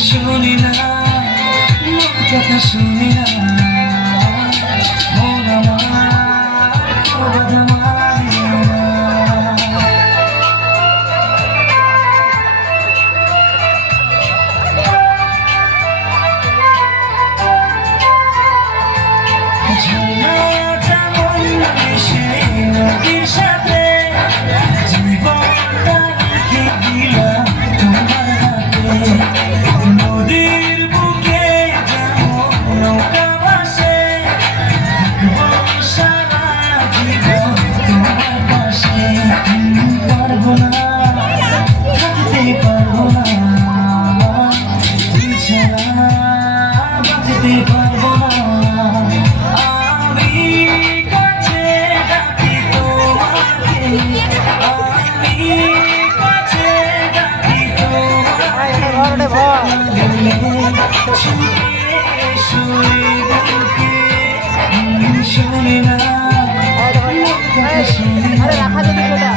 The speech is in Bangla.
শুনি না লোক কথা শুনি না মন আমার কথা মানে না ঝর্ণা যেমন মিশে নদীর সাথে জীবনটা রেখে দিলাম তোমার হাতে নদীর বুকে যেমন নৌকা ভাসে থাকবো সারা জীবন তোমার পাশে পারবো না থাকতে পারবো না তুই ছাড়া বাঁচতে পারবো না শুনি না রাখা যদি সেটা